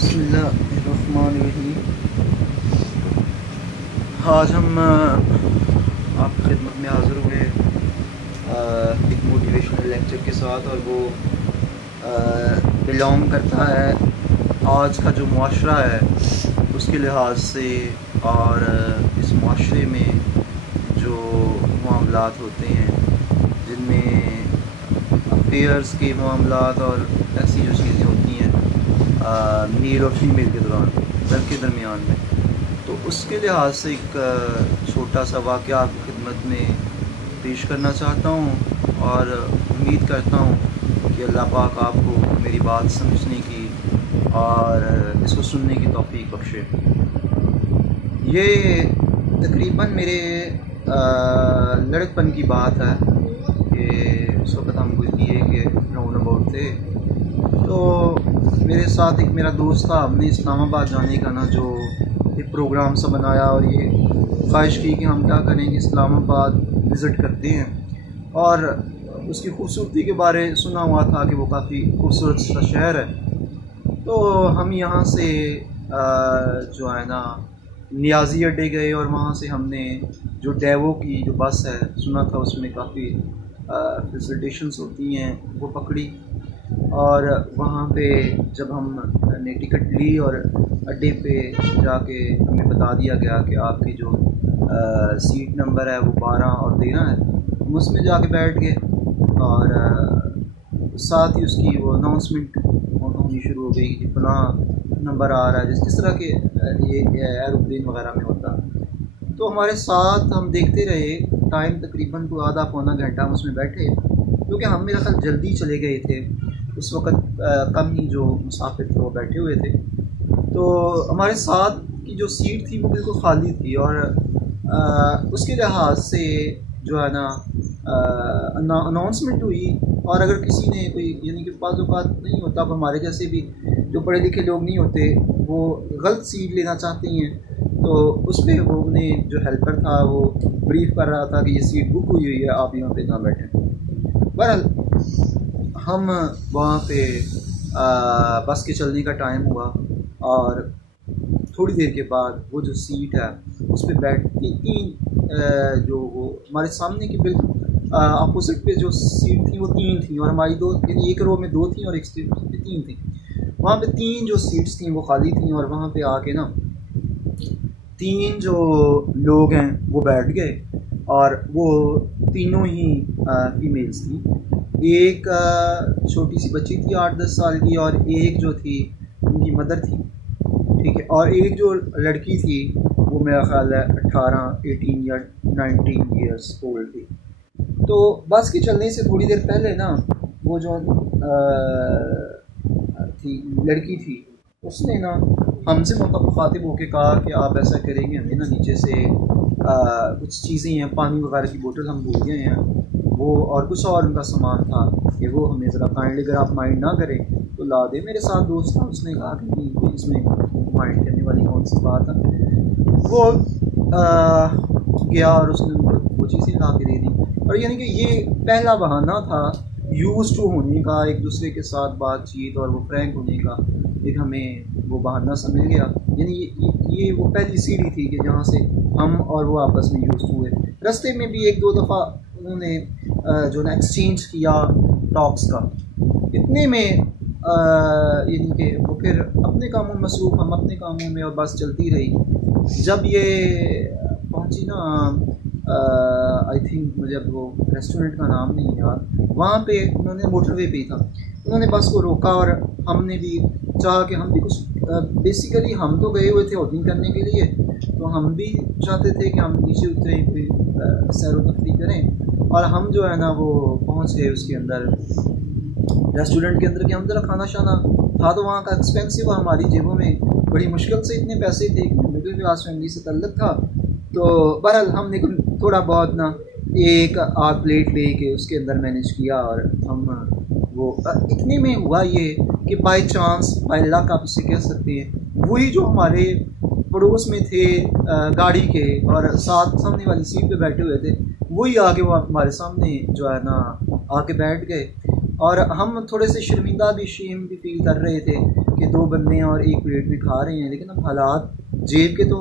बिस्मिल्लाहिर्रहमानिर्रहीम। आज हम आपकी खिदमत में हाज़िर हुए एक मोटिवेशनल लेक्चर के साथ, और वो बिलोंग करता है आज का जो मुआशरा है उसके लिहाज से, और इस मुआशरे में जो मामलात होते हैं जिनमें अफेयर्स के मामलात और ऐसी जो चीज़ें होती हैं मेल और फीमेल के दरमियान में, तो उसके लिहाज से एक छोटा सा वाक़या आपकी खिदमत में पेश करना चाहता हूँ, और उम्मीद करता हूँ कि अल्लाह पाक आपको मेरी बात समझने की और इसको सुनने की तौफीक बख्शे। ये तकरीबन मेरे लड़कपन की बात है कि उस वक़्त हम कुछ दिए कि राउंड अबाउट थे, तो मेरे साथ एक मेरा दोस्त था। हमने इस्लामाबाद जाने का ना जो एक प्रोग्राम सा बनाया, और ये ख्वाहिश की कि हम क्या करेंगे, इस्लामाबाद विज़िट करते हैं। और उसकी खूबसूरती के बारे सुना हुआ था कि वो काफ़ी खूबसूरत सा शहर है। तो हम यहाँ से जो है ना नियाज़ी अड्डे गए, और वहाँ से हमने जो डेवो की जो बस है सुना था उसमें काफ़ी फैसिलिटेशंस होती हैं वो पकड़ी। और वहाँ पे जब हमने टिकट ली और अड्डे पे जाके हमें बता दिया गया कि आपकी जो सीट नंबर है वो 12 और 13 है, हम उसमें जाके बैठ गए। और साथ ही उसकी वो अनाउंसमेंट होनी शुरू हो गई कि फलां नंबर आ रहा है, जिस तरह के ये एरोप्लेन वगैरह में होता। तो हमारे साथ हम देखते रहे, टाइम तकरीबन को आधा पौना घंटा हम उसमें बैठे, क्योंकि हम मेरा ख्याल जल्दी चले गए थे। उस वक़्त कम ही जो मुसाफिर थे वो बैठे हुए थे। तो हमारे साथ की जो सीट थी वो बिल्कुल खाली थी, और उसके लिहाज से जो है ना अनाउंसमेंट हुई। और अगर किसी ने कोई यानी कि बाज़ औक़ात नहीं होता, अब हमारे जैसे भी जो पढ़े लिखे लोग नहीं होते वो गलत सीट लेना चाहते हैं, तो उस पर वो उन्हें जो हेल्पर था वो ब्रीफ कर रहा था कि ये सीट बुक हुई हुई है, आप यहाँ पे ना बैठें। बहरहाल हम वहाँ पे बस के चलने का टाइम हुआ, और थोड़ी देर के बाद वो जो सीट है उस पर बैठ के तीन जो वो हमारे सामने की बिल्कुल अपोजिट पे जो सीट थी वो 3 थी, और हमारी दो, यानी एक रो में 2 थी और एक सीट पे 3 थी। वहाँ पे 3 जो सीट्स थी वो खाली थी, और वहाँ पे आके ना 3 जो लोग हैं वो बैठ गए, और वो तीनों ही फीमेल्स थी। एक छोटी सी बच्ची थी 8-10 साल की, और एक जो थी उनकी मदर थी, ठीक है, और एक जो लड़की थी वो मेरा ख्याल है 18 या 19 ईयर्स ओल्ड थी। तो बस के चलने से थोड़ी देर पहले ना वो जो थी लड़की थी, उसने ना हमसे मुखातिब होकर कहा कि आप ऐसा करेंगे, हमें ना नीचे से कुछ चीज़ें हैं, पानी वगैरह की बोतल हम भूल गए हैं वो, और कुछ और उनका सामान था कि वो हमें ज़रा काइंडली अगर आप माइंड ना करें तो ला दे। मेरे साथ दोस्त था, उसने कहा कि नहीं, इसमें माइंड करने वाली कौन सी बात है। वो गया और उसने वो चीज़ें ला के दे दी। और यानी कि ये पहला बहाना था यूज़ टू होने का, एक दूसरे के साथ बातचीत और वो फ्रैंक होने का, एक हमें वो बहाना सा मिल गया। यानी ये वो पहली सीढ़ी थी कि जहाँ से हम और वो आपस में यूज़ हुए। रास्ते में भी 1-2 दफ़ा उन्होंने जो ना एक्सचेंज किया टॉक्स का। इतने में यानी कि वो फिर अपने कामों में मसरूफ़, हम अपने कामों में, और बस चलती रही। जब ये पहुंची ना आई थिंक मुझे अब वो रेस्टोरेंट का नाम नहीं याद, वहाँ पे उन्होंने मोटरवे पे था, उन्होंने बस को रोका, और हमने भी चाहा कि हम भी कुछ बेसिकली हम तो गए हुए थे वॉकिंग करने के लिए, तो हम भी चाहते थे कि हम नीचे उतरें, कोई सैर व तफरीह करें। और हम जो है ना वो पहुँच गए उसके अंदर, रेस्टोरेंट के अंदर, कि हम ज़रा खाना शाना था तो वहाँ का एक्सपेंसिव, हमारी जेबों में बड़ी मुश्किल से इतने पैसे थे, मिडिल क्लास फैमिली से तल्लुक़ था। तो बहरहाल हमने थोड़ा बहुत ना एक आध प्लेट ले के उसके अंदर मैनेज किया, और हम वो इतने में हुआ ये कि बाय चांस, बाय लक आप इसे कह सकते हैं, वही जो हमारे पड़ोस में थे गाड़ी के और साथ सामने वाली सीट पे बैठे हुए थे, वही आके वो हमारे सामने जो है ना आके बैठ गए। और हम थोड़े से शर्मिंदा भी, शेम भी फील कर रहे थे कि 2 बंदे हैं और एक प्लेट में खा रहे हैं, लेकिन अब हालात जेब के तो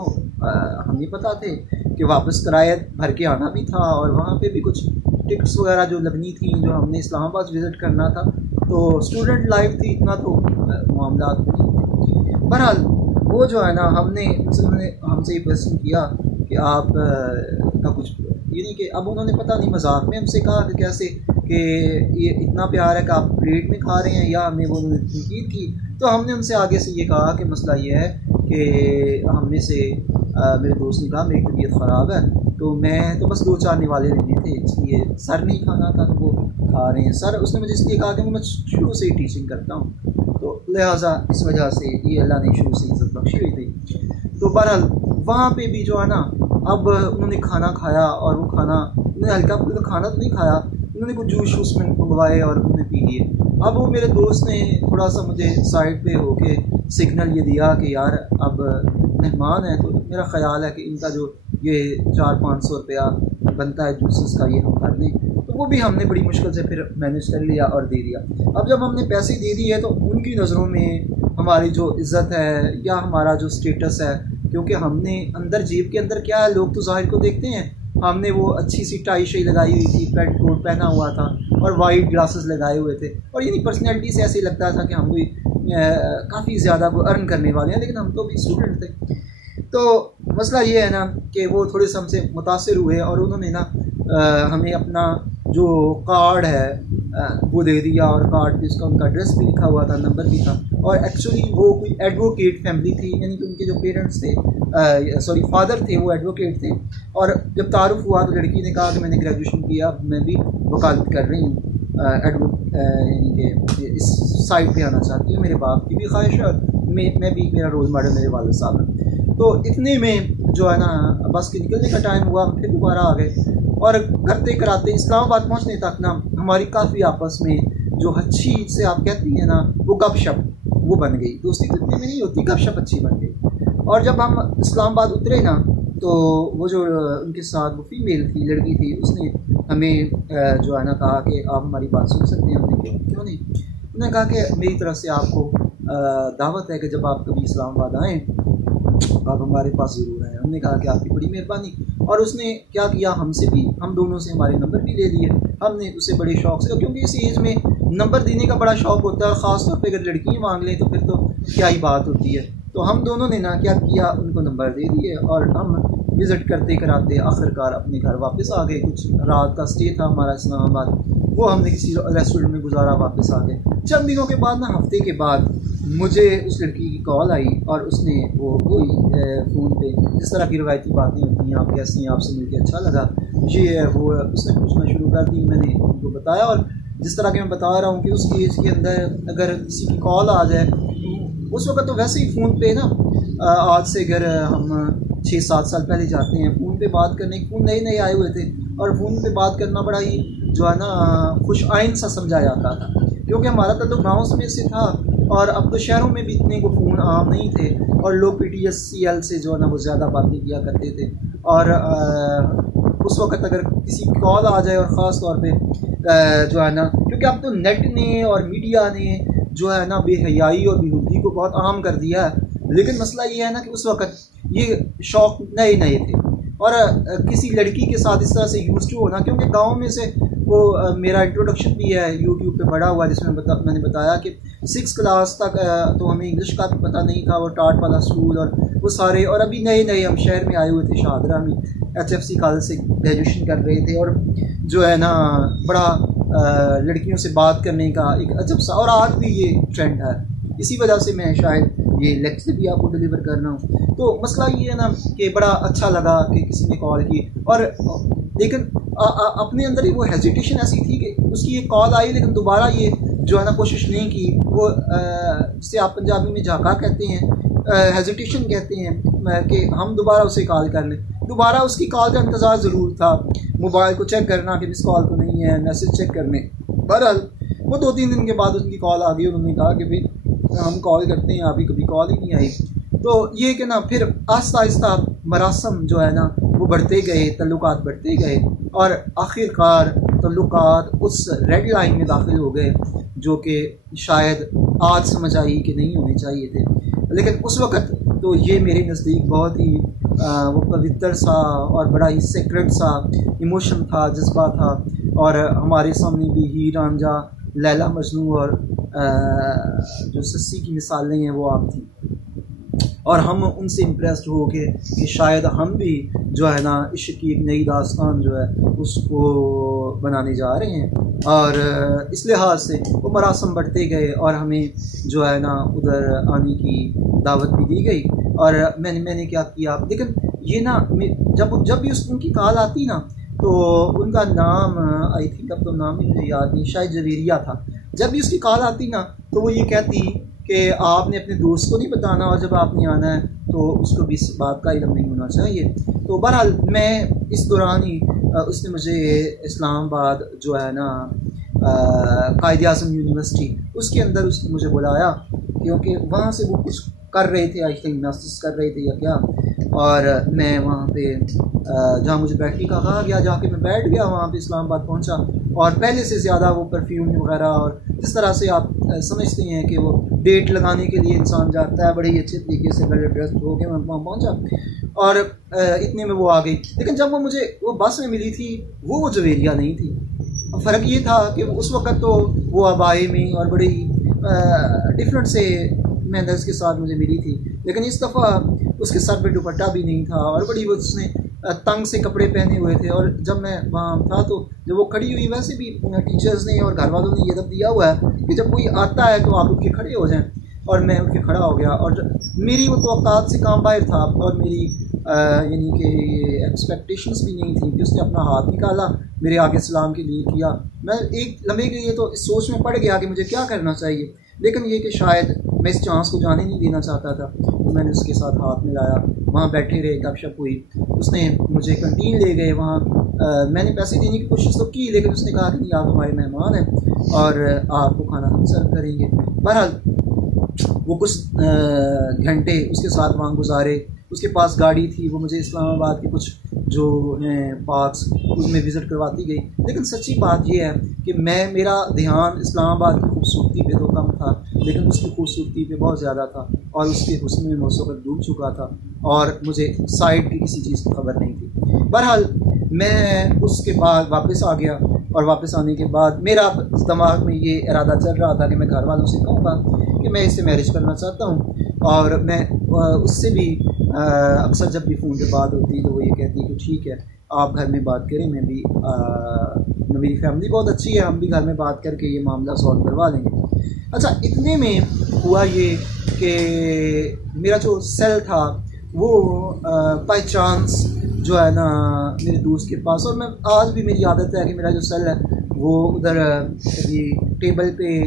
हमें पता थे कि वापस किराया भर के आना भी था और वहाँ पे भी कुछ टिकट्स वगैरह जो लगनी थी, जो हमने इस्लामाबाद विज़िट करना था, तो स्टूडेंट लाइफ थी, इतना तो मामला नहीं। बहरहाल वो जो है ना, उन्होंने हमसे ये क्वेश्चन किया कि आप का कुछ ये नहीं कि अब उन्होंने पता नहीं मजाक में हमसे कहा कि कैसे कि ये इतना प्यार है कि आप प्लेट में खा रहे हैं, या हमें वो तनकीद की। तो हमने उनसे आगे से ये कहा कि मसला ये है कि हम में से मेरे दोस्त ने कहा मेरी तबीयत ख़राब है, तो मैं तो बस 2-4 निवाले लेने थे, इसलिए सर नहीं खाना था, तो वो खा रहे हैं। सर उसने मुझे इसलिए कहा कि मैं शुरू से ही टीचिंग करता हूँ, तो लिहाजा इस वजह से ये अल्लाह ने शुरू से इज़्ज़त बख्शी हुई थी। तो बहरहाल वहाँ पे भी जो है ना, अब उन्होंने खाना खाया और वो खाना उन्होंने हल्का फुल्का खाना तो नहीं खाया, उन्होंने कुछ जूस शूस में मंगवाए और उन्होंने पी लिए। अब वो मेरे दोस्त ने थोड़ा सा मुझे साइड पे होके सिग्नल ये दिया कि यार अब मेहमान है, तो मेरा ख़्याल है कि इनका जो ये 400-500 रुपया बनता है जूसेस का, ये हम कर लें। तो वो भी हमने बड़ी मुश्किल से फिर मैनेज कर लिया और दे दिया। अब जब हमने पैसे दे दिए तो उनकी नज़रों में हमारी जो इज़्ज़त है या हमारा जो स्टेटस है, क्योंकि हमने अंदर जेब के अंदर क्या है, लोग तो ज़ाहिर को देखते हैं, हमने वो अच्छी सी टाई शाई लगाई हुई थी, पेट कोट पहना हुआ था और वाइट ग्लासेस लगाए हुए थे, और यानी पर्सनैलिटी से ऐसे लगता था कि हम कोई काफ़ी ज़्यादा वो अर्न करने वाले हैं, लेकिन हम तो भी स्टूडेंट थे। तो मसला ये है ना कि वो थोड़े से हमसे मुतासिर हुए और उन्होंने ना हमें अपना जो कार्ड है वो दे दिया, और कार्ड पे उसका उनका एड्रेस भी लिखा हुआ था, नंबर भी था। और एक्चुअली वो कोई एडवोकेट फैमिली थी, यानी कि उनके जो पेरेंट्स थे, सॉरी फादर थे, वो एडवोकेट थे। और जब तारुफ हुआ तो लड़की ने कहा कि मैंने ग्रेजुएशन किया, मैं भी वकालत कर रही हूँ, यानी कि इस साइड पे आना चाहती हूँ, मेरे बाप की भी ख्वाहिश है और मैं भी, मेरा रोल मॉडल मेरे वालिद साहब हैं। तो इतने में जो है ना बस के निकलने का टाइम हुआ, फिर दोबारा आ गए और करते कराते इस्लामाबाद पहुँचने तक ना हमारी काफ़ी आपस में जो अच्छी से आप कहती हैं ना, वो गपशप वो बन गई। दोस्ती तो इतनी में नहीं होती, गपशप अच्छी बन गई। और जब हम इस्लामाबाद उतरे ना, तो वो जो उनके साथ वो फीमेल थी, लड़की थी, उसने हमें जो है ना कहा कि आप हमारी बात सुन सकते हैं। हमने क्यों नहीं, उन्होंने कहा कि मेरी तरफ से आपको दावत है कि जब आप कभी इस्लामाबाद आएँ आप हमारे पास ज़रूर आए। हमने कहा कि आपकी बड़ी मेहरबानी। और उसने क्या किया, हमसे भी, हम दोनों से हमारे नंबर भी ले लिए। हमने उसे बड़े शौक़ से, क्योंकि इस एज में नंबर देने का बड़ा शौक़ होता है, ख़ास तौर पे अगर लड़कियाँ मांग लें तो फिर तो क्या ही बात होती है। तो हम दोनों ने ना क्या किया, उनको नंबर दे दिए और हम विज़िट करते कराते आखिरकार अपने घर वापस आ गए। कुछ रात का स्टे था हमारा इस्लामाबाद, वो हमने किसी रेस्टोरेंट में गुजारा, वापस आ गए। चंद दिनों के बाद ना, हफ्ते के बाद मुझे उस लड़की की कॉल आई और उसने वो कोई फ़ोन पे जिस तरह की रवायती बातें होती हैं, आप कैसी हैं, आपसे मिलकर अच्छा लगा, ये है वो है, उसने पूछना शुरू कर दी। मैंने उनको बताया, और जिस तरह के मैं बता रहा हूँ कि उस एज के अंदर अगर किसी की कॉल आ जाए, उस वक्त तो वैसे ही फ़ोन पे ना, आज से अगर हम 6-7 साल पहले जाते हैं, फ़ोन पे बात करने, फ़ोन नए नए आए हुए थे और फ़ोन पे बात करना बड़ा ही जो है ना खुश आइन सा समझा जाता था, क्योंकि हमारा ताल्लुक गाँव में से था और अब तो शहरों में भी इतने को फ़ोन आम नहीं थे और लोग PTSCL से जो है ना वो ज़्यादा बातें किया करते थे। और उस वक्त अगर किसी की कॉल आ जाए, और ख़ास तौर पे जो है ना, क्योंकि अब तो नेट ने और मीडिया ने जो है ना बेहयाई और बेहूदी को बहुत आम कर दिया है, लेकिन मसला ये है ना कि उस वक्त ये शौक़ नए नए थे। और किसी लड़की के साथ इस तरह से यूज़ टू होना, क्योंकि गाँव में से वो मेरा इंट्रोडक्शन भी है यूट्यूब पे बड़ा हुआ, जिसमें मैंने बताया कि 6 क्लास तक तो हमें इंग्लिश का भी पता नहीं था, वो टाट वाला स्कूल और वो सारे, और अभी नए नए हम शहर में आए हुए थे, शाहदरा में HFC कॉलेज से ग्रेजुएशन कर रहे थे, और जो है ना बड़ा लड़कियों से बात करने का एक अजब सा, और आज भी ये ट्रेंड है। इसी वजह से मैं शायद ये लेक्चर भी आपको डिलीवर कर रहा हूँ। तो मसला ये है ना कि बड़ा अच्छा लगा कि किसी ने कॉल की, और लेकिन अपने अंदर ही वो हेजिटेशन ऐसी थी कि उसकी ये कॉल आई, लेकिन दोबारा ये जो है ना कोशिश नहीं की। वो जिसे आप पंजाबी में झाका कहते हैं, हेजिटेशन कहते हैं, कि हम दोबारा उसे कॉल कर लें। दोबारा उसकी कॉल का इंतज़ार ज़रूर था, मोबाइल को चेक करना कि मिस कॉल तो नहीं है, मैसेज चेक करने। बहरहाल वो 2-3 दिन के बाद उसकी कॉल आ गई, उन्होंने कहा कि भाई हम कॉल करते हैं, अभी कभी कॉल ही नहीं आई। तो ये कि ना फिर आहिस्ता आहिस्ता मरासम जो है ना वो बढ़ते गए, तल्लुकात बढ़ते गए, और आखिरकार तल्लुकात उस रेड लाइन में दाखिल हो गए जो कि शायद आज समझ आई कि नहीं होने चाहिए थे। लेकिन उस वक़्त तो ये मेरे नज़दीक बहुत ही वो पवित्र सा और बड़ा ही सेक्रेट सा इमोशन था, जज्बा था। और हमारे सामने भी हीर रांझा, लैला मजनू और जो सस्सी की मिसालें हैं वो आप थी, और हम उनसे इम्प्रेस्ड हो के कि शायद हम भी जो है ना इश्क की एक नई दास्तान जो है उसको बनाने जा रहे हैं। और इस लिहाज से वो मरासम बढ़ते गए और हमें जो है ना उधर आने की दावत भी दी गई। और मैंने क्या किया, लेकिन ये ना जब भी उनकी कॉल आती ना तो उनका नाम आई थिंक, अब तो नाम ही मुझे याद नहीं, शायद जवेरिया था। जब भी उसकी कॉल आती ना तो वो ये कहती कि आपने अपने दोस्त को नहीं बताना, और जब आपने आना है तो उसको भी इस बात का इल्म नहीं होना चाहिए। तो बहरहाल मैं इस दौरान ही उसने मुझे इस्लामाबाद जो है ना कायद आज़म यूनिवर्सिटी उसके अंदर उसने मुझे बुलाया, क्योंकि वहाँ से वो कुछ कर रहे थे, आई थिंक मास्टर्स कर रहे थे या क्या। और मैं वहाँ पे जहाँ मुझे बैठने का कहा गया, जाके मैं बैठ गया वहाँ पे, इस्लामाबाद पहुँचा। और पहले से ज़्यादा वो परफ्यूम वगैरह, और जिस तरह से आप समझते हैं कि वो डेट लगाने के लिए इंसान जाता है, बड़े ही अच्छे तरीके से वेल ड्रेस्ड हो के मैं वहाँ पहुँचा और इतने में वो आ गई। लेकिन जब वो मुझे वो बस में मिली थी वो जवेरिया नहीं थी। फ़र्क ये था कि उस वक़्त तो वो अबाए में और बड़े ही डिफरेंट से मैनर्स के साथ मुझे मिली थी, लेकिन इस दफ़ा उसके सर पे दुपट्टा भी नहीं था और बड़ी वो उसने तंग से कपड़े पहने हुए थे। और जब मैं वहाँ था तो जब वो खड़ी हुई, वैसे भी टीचर्स ने और घर वालों ने ये दब दिया हुआ है कि जब कोई आता है तो आप उठ के खड़े हो जाएं, और मैं उठ के खड़ा हो गया। और मेरी वो तवक्कात से काम बाहर था, और मेरी यानी कि एक्सपेक्टेशंस भी नहीं थी कि उसने अपना हाथ निकाला, मेरे आगे सलाम के लिए किया। मैं एक लम्हे के लिए तो इस सोच में पड़ गया कि मुझे क्या करना चाहिए, लेकिन ये कि शायद मैं इस चांस को जाने नहीं देना चाहता था। तो मैंने उसके साथ हाथ मिलाया, वहाँ बैठे रहे, गपशप हुई। उसने मुझे कैंटीन ले गए, वहाँ मैंने पैसे देने की कोशिश तो की, लेकिन उसने कहा कि नहीं, आप हमारे मेहमान हैं और आपको खाना हम सर्व करेंगे। बहरहाल वो कुछ घंटे उसके साथ वहाँ गुजारे। उसके पास गाड़ी थी, वो मुझे इस्लामाबाद के कुछ जो हैं पार्क्स उसमें विज़िट करवाती गई। लेकिन सच्ची बात यह है कि मेरा ध्यान इस्लामाबाद की खूबसूरती पे तो कम था, लेकिन उसकी खूबसूरती पे बहुत ज़्यादा था, और उसके हुस्न में मैं उस वक़्त डूब चुका था और मुझे साइड की किसी चीज़ की खबर नहीं थी। बहरहाल मैं उसके बाद वापस आ गया, और वापस आने के बाद मेरा दिमाग में ये इरादा चल रहा था कि मैं घर वालों से कहूँगा कि मैं इससे मैरिज करना चाहता हूँ। और मैं उससे भी अक्सर जब भी फ़ोन पे बात होती तो वो ये कहती कि ठीक है आप घर में बात करें, मैं भी मेरी फैमिली बहुत अच्छी है, हम भी घर में बात करके ये मामला सॉल्व करवा लेंगे। अच्छा, इतने में हुआ ये कि मेरा जो सेल था वो बाई चांस जो है ना मेरे दोस्त के पास, और मैं आज भी मेरी आदत है कि मेरा जो सेल है वो उधर कभी टेबल पे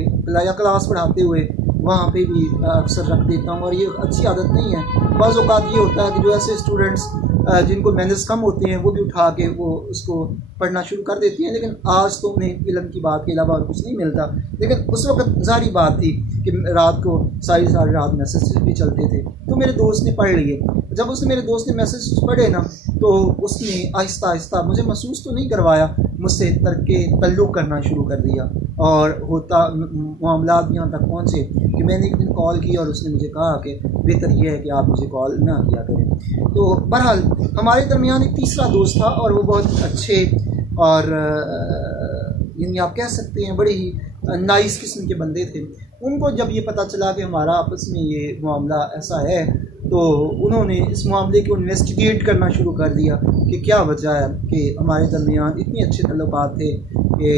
या क्लास पढ़ाते हुए वहाँ पे भी अक्सर रख देता हूँ, और ये अच्छी आदत नहीं है। बाज़ औक़ात ये होता है कि जो ऐसे स्टूडेंट्स जिनको मैनर्स कम होते हैं वो भी उठा के वो उसको पढ़ना शुरू कर देती हैं, लेकिन आज तो उन्हें इल्म की बात के अलावा और कुछ नहीं मिलता। लेकिन उस वक्त ज़ाहिर बात थी कि रात को सारी रात मैसेज भी चलते थे, तो मेरे दोस्त ने पढ़ लिए। जब उसने मेरे दोस्त ने मैसेज पढ़े ना तो उसने आहिस्ता आहिस्ता मुझे महसूस तो नहीं करवाया, मुझसे तल्लुक़ करना शुरू कर दिया, और होता मामलात यहाँ तक पहुँचे कि मैंने एक दिन कॉल की और उसने मुझे कहा कि बेहतर यह है कि आप मुझे कॉल ना किया करें। तो बहरहाल हमारे दरमियान एक तीसरा दोस्त था, और वो बहुत अच्छे और यानी आप कह सकते हैं बड़े ही नाइस किस्म के बंदे थे। उनको जब ये पता चला कि हमारा आपस में ये मामला ऐसा है, तो उन्होंने इस मामले को इन्वेस्टिगेट करना शुरू कर दिया कि क्या वजह है कि हमारे दरमियान इतने अच्छे तल्लुकात थे कि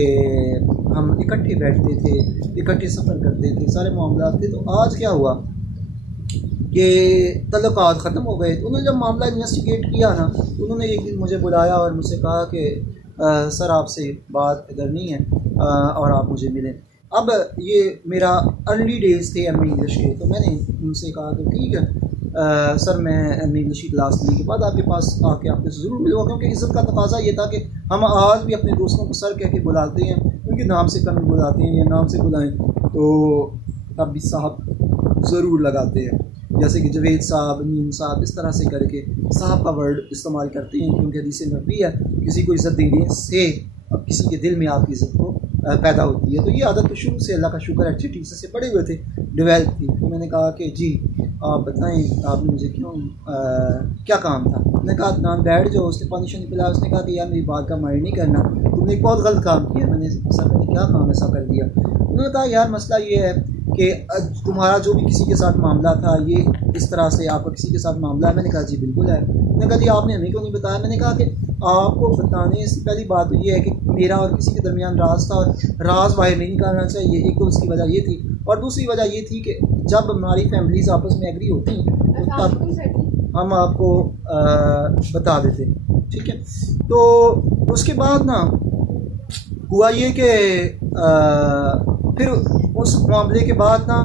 हम इकट्ठे बैठते थे, इकट्ठे सफ़र करते थे, सारे मामला थे। तो आज क्या हुआ कि तल्लुकात ख़त्म हो गए। तो उन्होंने जब मामला इन्वेस्टिगेट किया ना, तो उन्होंने एक दिन मुझे बुलाया और मुझसे कहा कि सर आपसे बात करनी है और आप मुझे मिलें। अब ये मेरा अर्ली डेज़ थे एम.ए. इंग्लिश के, तो मैंने उनसे कहा कि ठीक है सर मैं एम.ए. इंग्लिश की क्लास लेने के बाद आपके पास आके आपसे ज़रूर मिलूँगा, क्योंकि इज़्ज़त का तकाजा ये था कि हम आज भी अपने दोस्तों को सर कह के बुलाते हैं, उनके नाम से कम बुलाते हैं, या नाम से बुलाएं तो तब भी साहब ज़रूर लगाते हैं, जैसे कि जवेद साहब, नीम साहब, इस तरह से करके साहब का वर्ड इस्तेमाल करते हैं, क्योंकि हदीस नबवी है किसी को इज़्ज़त देने से अब किसी के दिल में आपकी इज़्ज़त को पैदा होती है। तो ये आदत तो शुरू से, अल्लाह का शुक्र है, अच्छे टीचर से पढ़े हुए थे, डेवलप थी। तो मैंने कहा कि जी आप बताएं आपने मुझे क्यों क्या काम था। मैंने कहा नाम बैठ जाओ। उसने पानी शानी पिलाया। उसने कहा कि यार मेरी बात का माइंड नहीं करना, तुमने एक बहुत गलत काम किया। सर मैंने क्या काम ऐसा कर दिया। उन्होंने कहा यार मसला ये है कि तुम्हारा जो भी किसी के साथ मामला था ये इस तरह से आपका किसी के साथ मामला है। मैंने कहा जी बिल्कुल है। मैंने कहा जी आपने हमें क्यों नहीं बताया। मैंने कहा कि आपको बताने से पहली बात तो ये है कि मेरा और किसी के दरमियान राज था और राज बाहर नहीं निकालना चाहिए। एक तो उसकी वजह ये थी और दूसरी वजह ये थी कि जब हमारी फैमिलीज आपस में एग्री होती तो तब हम आपको बता देते, ठीक है। तो उसके बाद ना हुआ ये कि फिर उस मामले के बाद ना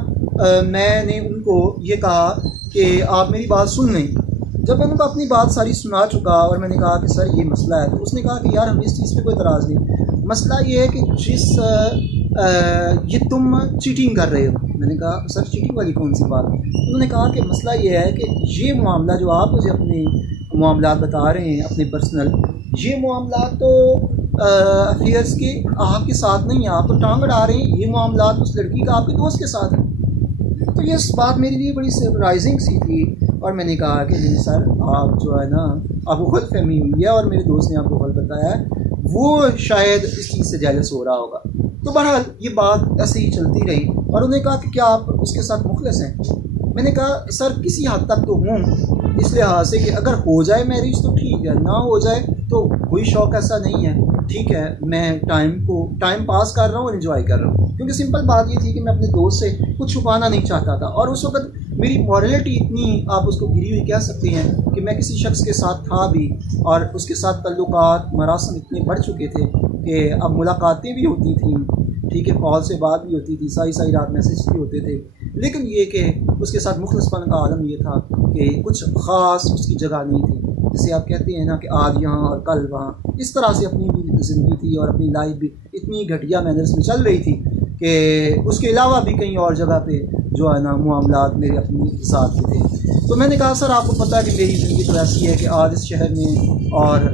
मैंने उनको ये कहा कि आप मेरी बात सुन लें। जब मैं उनको अपनी बात सारी सुना चुका और मैंने कहा कि सर ये मसला है, तो उसने कहा कि यार हमें इस चीज़ पे कोई एतराज़ नहीं, मसला ये है कि ये तुम चीटिंग कर रहे हो। मैंने कहा सर चीटिंग वाली कौन सी बात। उन्होंने कहा कि मसला ये है कि ये मामला जो आप मुझे अपने मामला बता रहे हैं अपने पर्सनल, ये मामला तो अफेयर्स के आपके साथ नहीं है, आप तो टांग अड़ा रहे हैं। ये मामला उस लड़की का आपके दोस्त के साथ है। तो ये बात मेरे लिए बड़ी सरप्राइजिंग सी थी और मैंने कहा कि नहीं सर आप जो है ना आपको खुद फहमी हुई है और मेरे दोस्त ने आपको खुद बताया है, वो शायद इस चीज़ से जेलस हो रहा होगा। तो बहरहाल ये बात ऐसे ही चलती रही और उन्होंने कहा कि क्या आप उसके साथ मुखलिस हैं। मैंने कहा सर किसी हद तक तो हूँ, इस लिहाज से कि अगर हो जाए मैरिज तो ठीक है, ना हो जाए तो कोई शौक ऐसा नहीं है, ठीक है। मैं टाइम पास कर रहा हूँ और इन्जॉय कर रहा हूँ, क्योंकि सिंपल बात ये थी कि मैं अपने दोस्त से कुछ छुपाना नहीं चाहता था। और उस वक्त मेरी मॉरलिटी इतनी आप उसको गिरी हुई कह सकते हैं कि मैं किसी शख्स के साथ था भी और उसके साथ ताल्लुकात मरासम इतने बढ़ चुके थे कि अब मुलाकातें भी होती थी, ठीक है, कॉल से बात भी होती थी, सारी रात मैसेज भी होते थे। लेकिन ये कि उसके साथ मुखलिसपन का आलम ये था कि कुछ ख़ास उसकी जगह नहीं थी। जैसे आप कहते हैं ना कि आज यहाँ और कल वहाँ, इस तरह से अपनी भी ज़िंदगी थी और अपनी लाइफ भी इतनी घटिया मैनर्स में चल रही थी कि उसके अलावा भी कहीं और जगह पे जो है ना मामलात मेरे अपनी साथ के थे। तो मैंने कहा सर आपको पता है कि मेरी ज़िंदगी तो ऐसी है कि आज इस शहर में और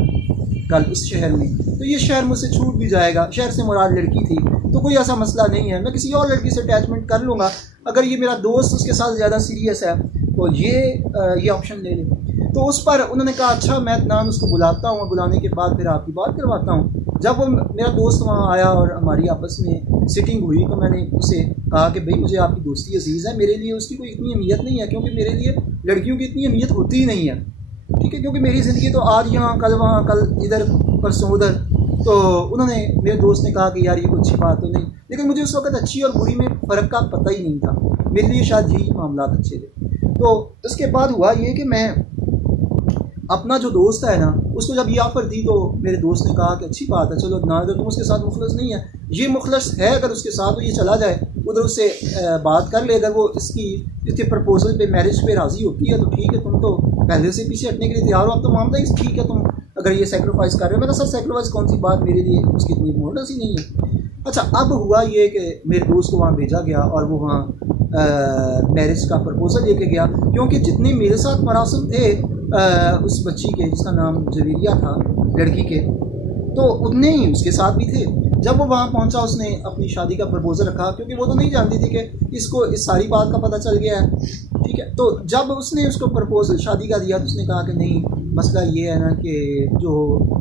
कल उस शहर में, तो ये शहर मुझसे छूट भी जाएगा। शहर से मुराद लड़की थी तो कोई ऐसा मसला नहीं है, मैं किसी और लड़की से अटैचमेंट कर लूँगा। अगर ये मेरा दोस्त उसके साथ ज़्यादा सीरियस है तो ये ऑप्शन ले लें। तो उस पर उन्होंने कहा अच्छा मैं इत्मीनान उसको बुलाता हूँ और बुलाने के बाद फिर आपकी बात करवाता हूँ। जब वो मेरा दोस्त वहाँ आया और हमारी आपस में सिटिंग हुई तो मैंने उसे कहा कि भाई मुझे आपकी दोस्ती अजीज़ है, मेरे लिए उसकी कोई इतनी अहमियत नहीं है, क्योंकि मेरे लिए लड़कियों की इतनी अहमियत होती ही नहीं है, ठीक है, क्योंकि मेरी ज़िंदगी तो आज यहाँ कल वहाँ, कल इधर परसों उधर। तो उन्होंने मेरे दोस्त ने कहा कि यार ये कोई अच्छी बात तो नहीं, लेकिन मुझे उस वक्त अच्छी और बुरी में फ़र्क का पता ही नहीं था। मेरे लिए शायद यही मामला अच्छे थे। तो उसके बाद हुआ ये कि मैं अपना जो दोस्त है ना उसको जब ये ऑफ़र दी तो मेरे दोस्त ने कहा कि अच्छी बात है, चलो ना अगर तुम उसके साथ मुखलिस नहीं है, ये मुखलिस है अगर उसके साथ तो ये चला जाए उधर उससे बात कर ले। अगर वो इसके प्रपोजल पे मैरिज पे राज़ी होती है तो ठीक है, तुम तो पहले से पीछे हटने के लिए तैयार हो, अब तो मामला ही ठीक है, तुम अगर ये सेक्रीफाइस कर रहे हो। मैंने सर सेक्रीफाइस कौन सी बात, मेरे लिए उसकी इतनी इम्पोर्टेंस ही नहीं है। अच्छा अब हुआ ये कि मेरे दोस्त को वहाँ भेजा गया और वो वहाँ मैरिज का प्रपोजल लेके गया, क्योंकि जितने मेरे साथ मरासम थे उस बच्ची के जिसका नाम जवेरिया था लड़की के, तो उतने ही उसके साथ भी थे। जब वो वहाँ पहुँचा उसने अपनी शादी का प्रपोजल रखा, क्योंकि वो तो नहीं जानती थी कि इसको इस सारी बात का पता चल गया है, ठीक है। तो जब उसने उसको प्रपोजल शादी का दिया तो उसने कहा कि नहीं मसला ये है ना कि जो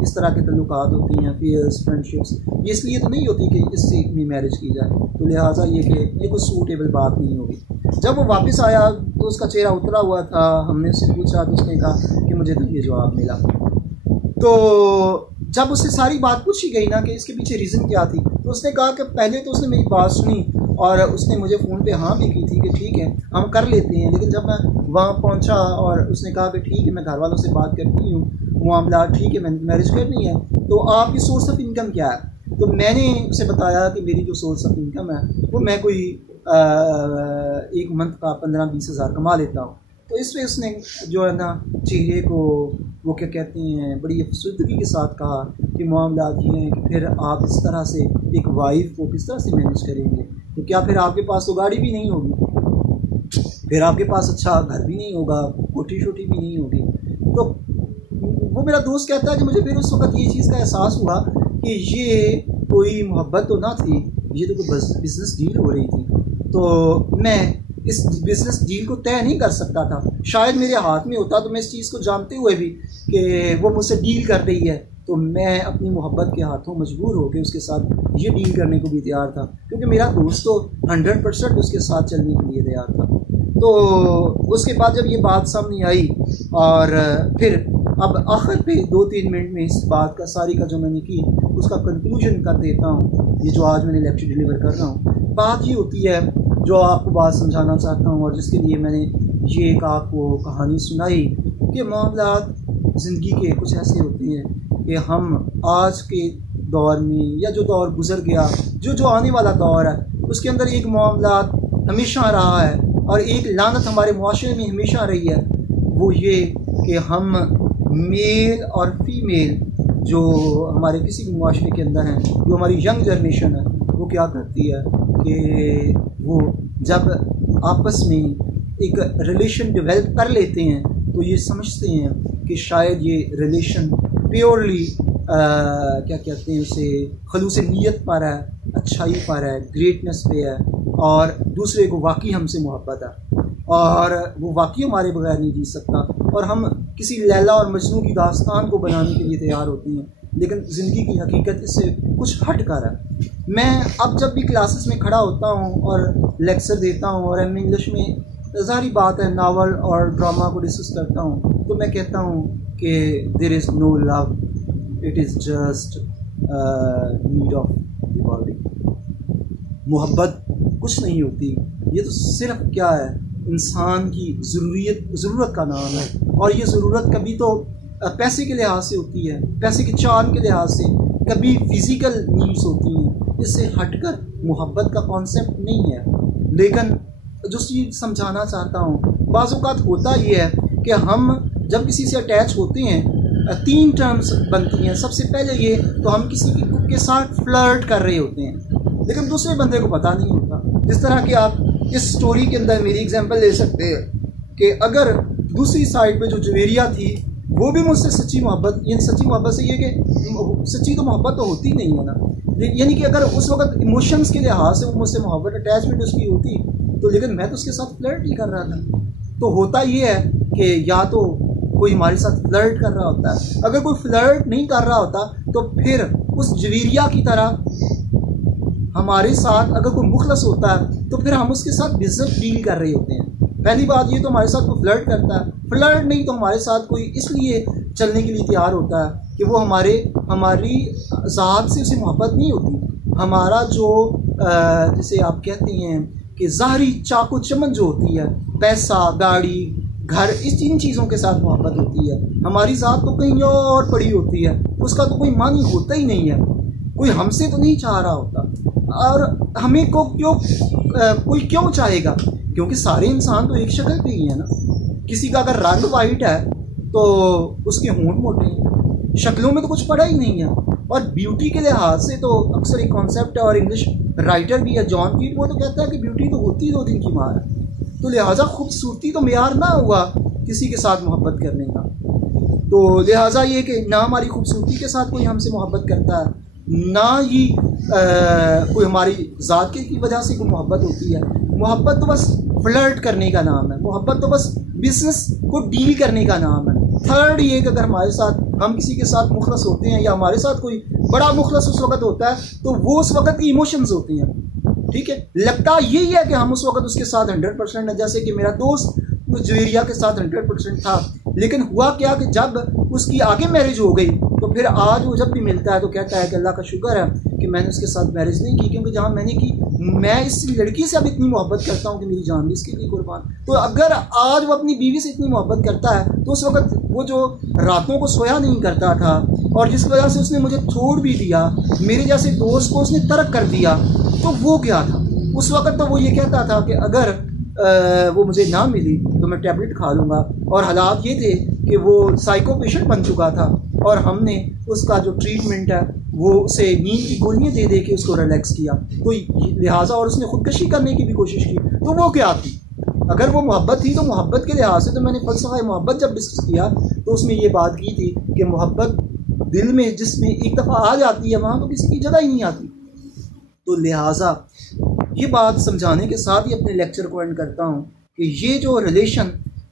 इस तरह के तल्लुकात होती हैं, अफेयर्स, फ्रेंडशिप्स, ये इसलिए तो नहीं होती कि इससे इतनी मैरिज की जाए, तो लिहाजा ये कि ये कोई सूटेबल बात नहीं होगी। जब वो वापस आया तो उसका चेहरा उतरा हुआ था। हमने उससे पूछा तो उसने कहा कि मुझे तो ये जवाब मिला। तो जब उससे सारी बात पूछी गई ना कि इसके पीछे रीज़न क्या थी, तो उसने कहा कि पहले तो उसने मेरी बात सुनी और उसने मुझे फ़ोन पे हाँ भी की थी कि ठीक है हम कर लेते हैं, लेकिन जब मैं वहाँ पहुँचा और उसने कहा कि ठीक है मैं घर वालों से बात करती हूँ, मामला ठीक है, मैं मैरिज करनी है, तो आपकी सोर्स ऑफ इनकम क्या है। तो मैंने उसे बताया कि मेरी जो सोर्स ऑफ इनकम है वो मैं कोई एक मंथ का 15-20 हज़ार कमा लेता हूँ। तो इस वजह उसने जो है ना चेहरे को वो क्या कहते हैं बड़ी अफसरदगी के साथ कहा कि मामला ये हैं कि फिर आप इस तरह से एक वाइफ को किस तरह से मैनेज करेंगे, तो क्या फिर आपके पास तो गाड़ी भी नहीं होगी, फिर आपके पास अच्छा घर भी नहीं होगा, कोठी शोठी भी नहीं होगी। तो वो मेरा दोस्त कहता है कि मुझे फिर उस वक्त ये चीज़ का एहसास हुआ कि ये कोई मोहब्बत तो ना थी, ये तो कोई बिज़नेस डील हो रही थी। तो मैं इस बिजनेस डील को तय नहीं कर सकता था। शायद मेरे हाथ में होता तो मैं इस चीज़ को जानते हुए भी कि वो मुझसे डील कर रही है, तो मैं अपनी मोहब्बत के हाथों मजबूर होकर उसके साथ ये डील करने को भी तैयार था, क्योंकि मेरा दोस्त तो 100% उसके साथ चलने के लिए तैयार था। तो उसके बाद जब ये बात सामने आई और फिर अब आखिर पे 2-3 मिनट में इस बात का सारी का जो मैंने की उसका कंक्लूजन कर देता हूँ, ये जो आज मैंने लेक्चर डिलीवर कर रहा हूँ। बात ये होती है जो आपको बात समझाना चाहता हूँ और जिसके लिए मैंने ये एक आपको कहानी सुनाई कि मामलात ज़िंदगी के कुछ ऐसे होते हैं कि हम आज के दौर में या जो दौर गुजर गया, जो आने वाला दौर है, उसके अंदर एक मामलात हमेशा रहा है और एक लानत हमारे मुआशरे में हमेशा रही है, वो ये कि हम मेल और फीमेल जो हमारे किसी भी मुआशरे के अंदर हैं, जो हमारी यंग जनरेशन है, वो क्या करती है कि वो जब आपस में एक रिलेशन डेवलप कर लेते हैं तो ये समझते हैं कि शायद ये रिलेशन प्योरली क्या कहते हैं उसे, खलूस नीयत पर है, अच्छाई पर है, ग्रेटनेस पे है और दूसरे को वाकई हमसे मोहब्बत है और वो वाकई हमारे बगैर नहीं जी सकता और हम किसी लैला और मजनू की दास्तान को बनाने के लिए तैयार होते हैं, लेकिन ज़िंदगी की हकीकत इससे कुछ हट कर है। मैं अब जब भी क्लासेस में खड़ा होता हूँ और लेक्चर देता हूँ और एम इंग्लिश में ज़ाहिर बात है नावल और ड्रामा को डिस्कस करता हूँ, तो मैं कहता हूँ कि there is no love, it is just need of the body. मोहब्बत कुछ नहीं होती, ये तो सिर्फ क्या है, इंसान की ज़रूरत का नाम है और ये ज़रूरत कभी तो पैसे के लिहाज से होती है, पैसे के चार्म के लिहाज से, कभी फिज़िकल नीड्स होती हैं, इससे हटकर मोहब्बत का कॉन्सेप्ट नहीं है। लेकिन जो चीज़ समझाना चाहता हूँ, बाज़ औक़ात होता ये है कि हम जब किसी से अटैच होते हैं 3 टर्म्स बनती हैं। सबसे पहले ये तो हम किसी के साथ फ्लर्ट कर रहे होते हैं, लेकिन दूसरे बंदे को पता नहीं होता। जिस तरह कि आप इस स्टोरी के अंदर मेरी एग्जांपल ले सकते हैं कि अगर दूसरी साइड पे जो जवेरिया थी वो भी मुझसे सच्ची मोहब्बत, यानी सच्ची मोहब्बत से ये कि सच्ची तो मोहब्बत तो होती नहीं है ना, यानी कि अगर उस वक्त इमोशंस के लिहाज से वो मुझसे मोहब्बत अटैचमेंट उसकी होती तो, लेकिन मैं तो उसके साथ फ्लर्ट ही कर रहा था। तो होता ये है कि या तो कोई हमारे साथ फ्लर्ट कर रहा होता है, अगर कोई फ्लर्ट नहीं कर रहा होता तो फिर उस जवेरिया की तरह हमारे साथ अगर कोई मुखलस होता है तो फिर हम उसके साथ बिजनेस डील कर रहे होते हैं। पहली बात ये तो हमारे साथ कोई फ्लर्ट करता है, फ्लर्ट नहीं तो हमारे साथ कोई इसलिए चलने के लिए तैयार होता है कि वो हमारी ज़ात से उसे मोहब्बत नहीं होती। हमारा जो जिसे आप कहते हैं कि ज़ाहरी चाको चमन जो होती है, पैसा, गाड़ी, घर, इन चीज़ों के साथ मोहब्बत होती है। हमारी ज़ात तो कहीं और पड़ी होती है, उसका तो कोई मानी होता ही नहीं है, कोई हमसे तो नहीं चाह रहा होता। और हमें को कोई क्यों चाहेगा, क्योंकि सारे इंसान तो एक शक्ल पे ही है ना। किसी का अगर रंग वाइट है तो उसके होंठ मोटे हैं, शक्लों में तो कुछ पड़ा ही नहीं है। और ब्यूटी के लिहाज से तो अक्सर एक कॉन्सेप्ट है और इंग्लिश राइटर भी है जॉन कीट, वो तो कहता है कि ब्यूटी तो होती 2 दिन की मार है। तो लिहाजा खूबसूरती तो मेयार ना हुआ किसी के साथ मोहब्बत करने का। तो लिहाजा ये कि ना हमारी खूबसूरती के साथ कोई हमसे मोहब्बत करता है, ना ही कोई हमारी ज़ात की वजह से कोई मोहब्बत होती है। मोहब्बत तो बस फ्लर्ट करने का नाम है, मोहब्बत तो बस बिजनेस को डील करने का नाम है। थर्ड ये कि अगर हमारे साथ हम किसी के साथ मुखलस होते हैं या हमारे साथ कोई बड़ा मुखलस उस वक्त होता है तो वो उस वक्त की इमोशंस होती हैं, ठीक है। लगता यही है कि हम उस वक्त उसके साथ 100% है, जैसे कि मेरा दोस्त जवेरिया के साथ 100% था। लेकिन हुआ क्या कि जब उसकी आगे मैरिज हो गई तो फिर आज वो जब भी मिलता है तो कहता है कि अल्लाह का शुक्र है कि मैंने उसके साथ मैरिज नहीं की, क्योंकि जहाँ मैंने की मैं इस लड़की से अब इतनी मोहब्बत करता हूँ कि मेरी जान भी इसके लिए कुर्बान। तो अगर आज वो अपनी बीवी से इतनी मोहब्बत करता है तो उस वक्त वो जो रातों को सोया नहीं करता था और जिस वजह से उसने मुझे छोड़ भी दिया, मेरे जैसे दोस्त को उसने तर्क कर दिया, तो वो क्या था उस वक्त। तो वो ये कहता था कि अगर वो मुझे ना मिली तो मैं टैबलेट खा लूँगा। और हालात ये थे कि वो साइको पेशेंट बन चुका था और हमने उसका जो ट्रीटमेंट है वो उसे नींद की गोलियाँ दे दे के उसको रिलैक्स किया। तो लिहाजा और उसने खुदकशी करने की भी कोशिश की। तो वो क्या थी, अगर वो मोहब्बत थी तो मोहब्बत के लिहाज से तो मैंने फ़लसफ़ा मोहब्बत जब डिस्कस किया तो उसमें ये बात की थी कि मोहब्बत दिल में जिसमें एक दफ़ा आ जाती है वहाँ तो किसी की जगह ही नहीं आती। तो लिहाजा ये बात समझाने के साथ ही अपने लेक्चर को एंड करता हूँ कि ये जो रिलेशन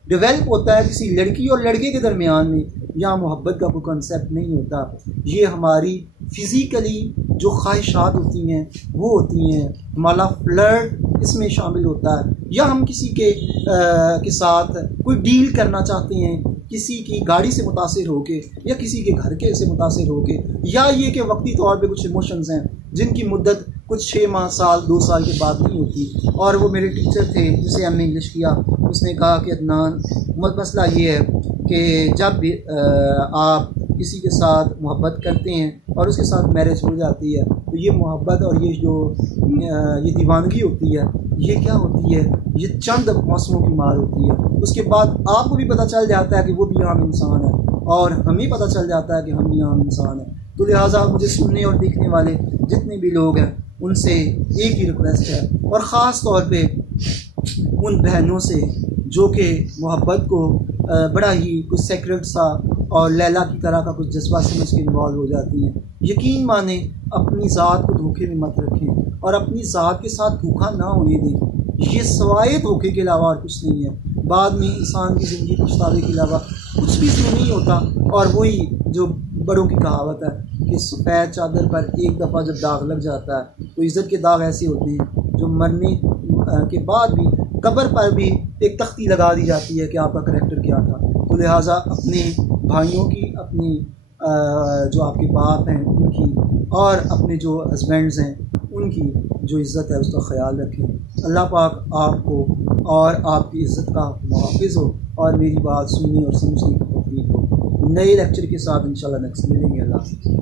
डेवलप होता है किसी लड़की और लड़के के दरमियान में, यहाँ मोहब्बत का कोई कंसेप्ट नहीं होता। ये हमारी फिज़िकली जो ख्वाहिशात होती हैं वो होती हैं, हमारा फ्लर्ट इसमें शामिल होता है, या हम किसी के साथ कोई डील करना चाहते हैं, किसी की गाड़ी से मुतासिर होके या किसी के घर के से मुतासिर होके, या ये कि वक्ती तौर पे कुछ इमोशंस हैं जिनकी मुद्दत कुछ 6 माह, साल, 2 साल के बाद नहीं होती। और वो मेरे टीचर थे जिसे हमने इंग्लिश किया, उसने कहा कि अदनान मसला ये है कि जब भी आप किसी के साथ मोहब्बत करते हैं और उसके साथ मैरिज हो जाती है तो ये मोहब्बत और ये जो ये दीवानगी होती है ये क्या होती है, ये चंद मौसमों की मार होती है। उसके बाद आपको भी पता चल जाता है कि वो भी आम इंसान है और हमें पता चल जाता है कि हम भी आम इंसान हैं। तो लिहाजा मुझे सुनने और देखने वाले जितने भी लोग हैं उनसे एक ही रिक्वेस्ट है, और ख़ास तौर पे उन बहनों से जो कि मोहब्बत को बड़ा ही कुछ सेक्रेट सा और लैला की तरह का कुछ जज्बा समझ के इन्वॉल्व हो जाती हैं। यकीन माने अपनी ज़ात को धोखे में मत रखें और अपनी ज़ात के साथ धोखा ना होने दें। ये सवाए धोखे के अलावा और कुछ नहीं है। बाद में इंसान की ज़िंदगी पछतावे के अलावा कुछ भी इसमें नहीं होता। और वही जो बड़ों की कहावत है कि सफ़ेद चादर पर एक दफ़ा जब दाग लग जाता है तो इज़्ज़त के दाग ऐसे होते हैं जो मरने के बाद भी कब्र पर भी एक तख्ती लगा दी जाती है कि आपका करैक्टर क्या था। तो लिहाजा अपने भाइयों की, अपनी जो आपके बाप हैं उनकी, और अपने जो हस्बैंड्स हैं उनकी जो इज़्ज़त है उसका ख्याल रखें। अल्लाह पाक आपको और आपकी इज़्ज़त का मुहाफ़िज़ हो और मेरी बात सुनने और समझने की तौफ़ीक़ हो। नए लेक्चर के साथ इंशाल्लाह नेक्स्ट मिलेंगे। अल्लाह हाफ़िज़।